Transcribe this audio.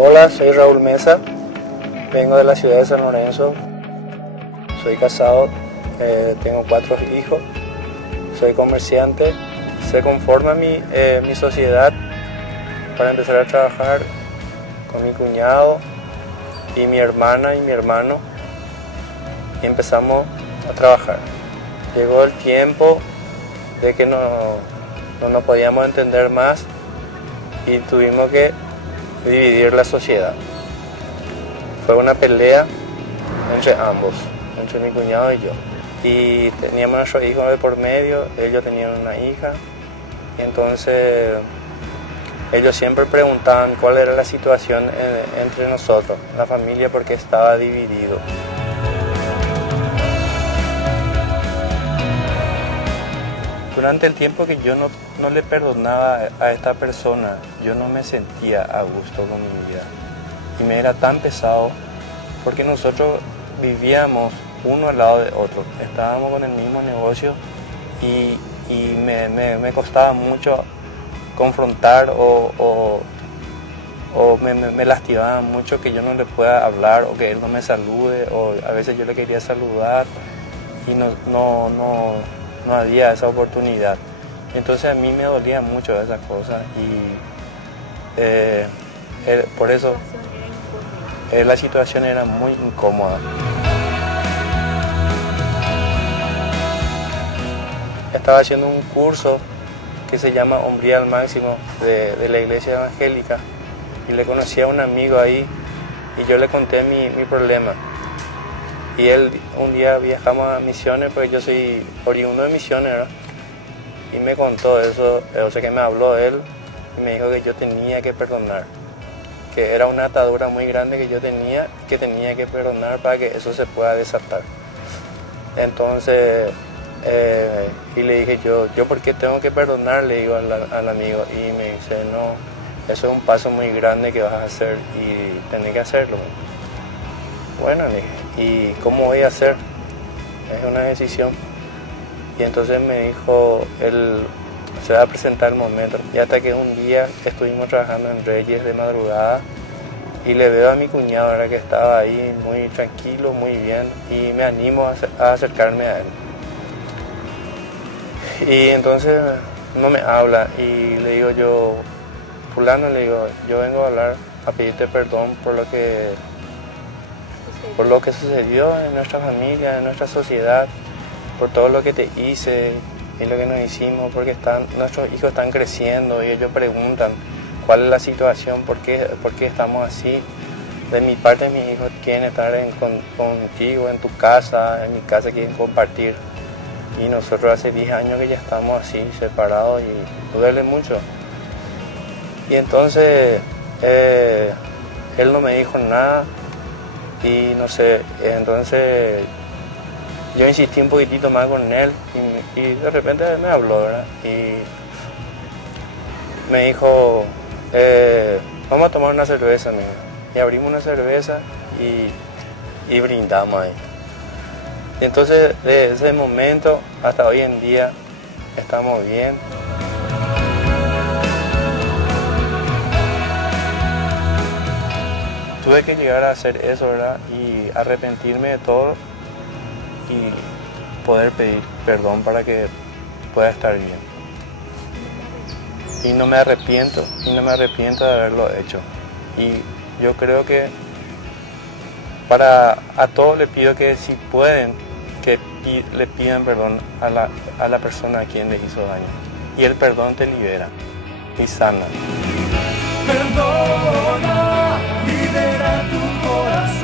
Hola, soy Raúl Mesa, vengo de la ciudad de San Lorenzo, soy casado, tengo 4 hijos, soy comerciante, se conforma mi sociedad para empezar a trabajar con mi cuñado y mi hermana y mi hermano y empezamos a trabajar. Llegó el tiempo de que no nos podíamos entender más y tuvimos que dividir la sociedad. Fue una pelea entre ambos, entre mi cuñado y yo. Y teníamos nuestros hijos de por medio, ellos tenían una hija, y entonces ellos siempre preguntaban cuál era la situación entre nosotros, la familia, porque estaba dividido. Durante el tiempo que yo no le perdonaba a esta persona, yo no me sentía a gusto con mi vida. Y me era tan pesado porque nosotros vivíamos uno al lado de otro. Estábamos con el mismo negocio y me costaba mucho confrontar o me lastimaba mucho que yo no le pueda hablar o que él no me salude, o a veces yo le quería saludar y no había esa oportunidad. Entonces a mí me dolía mucho esas cosas y por eso la situación era muy incómoda. Estaba haciendo un curso que se llama Hombría al Máximo de la Iglesia Evangélica y le conocí a un amigo ahí y yo le conté mi problema. Y él, un día viajamos a Misiones, porque yo soy oriundo de Misiones, ¿verdad? Y me contó eso, o sea que me habló él y me dijo que yo tenía que perdonar, que era una atadura muy grande que yo tenía que perdonar para que eso se pueda desatar. Entonces, y le dije yo ¿por qué tengo que perdonar? Le digo al amigo, y me dice, no, eso es un paso muy grande que vas a hacer y tenés que hacerlo. Bueno, le dije, ¿y cómo voy a hacer? Es una decisión. Y entonces me dijo, él se va a presentar el momento. Y hasta que un día estuvimos trabajando en Reyes de madrugada y le veo a mi cuñado, ahora que estaba ahí muy tranquilo, muy bien, y me animo a acercarme a él. Y entonces no me habla y le digo yo, fulano, le digo, yo vengo a hablar, a pedirte perdón por lo que sucedió en nuestra familia, en nuestra sociedad, por todo lo que te hice y lo que nos hicimos, porque nuestros hijos están creciendo y ellos preguntan cuál es la situación, por qué estamos así. De mi parte, mis hijos quieren estar contigo, en tu casa, en mi casa quieren compartir. Y nosotros hace 10 años que ya estamos así, separados, y duele mucho. Y entonces, él no me dijo nada. Y no sé, entonces yo insistí un poquitito más con él y de repente me habló, ¿verdad? Y me dijo, vamos a tomar una cerveza, amigo. Y abrimos una cerveza y brindamos ahí. Y entonces, de ese momento hasta hoy en día, estamos bien. Tuve que llegar a hacer eso, ¿verdad? Y arrepentirme de todo y poder pedir perdón para que pueda estar bien. Y no me arrepiento de haberlo hecho. Y yo creo que a todos les pido que si pueden, que le pidan perdón a la persona a quien les hizo daño. Y el perdón te libera y sana. Perdona, libera tu corazón.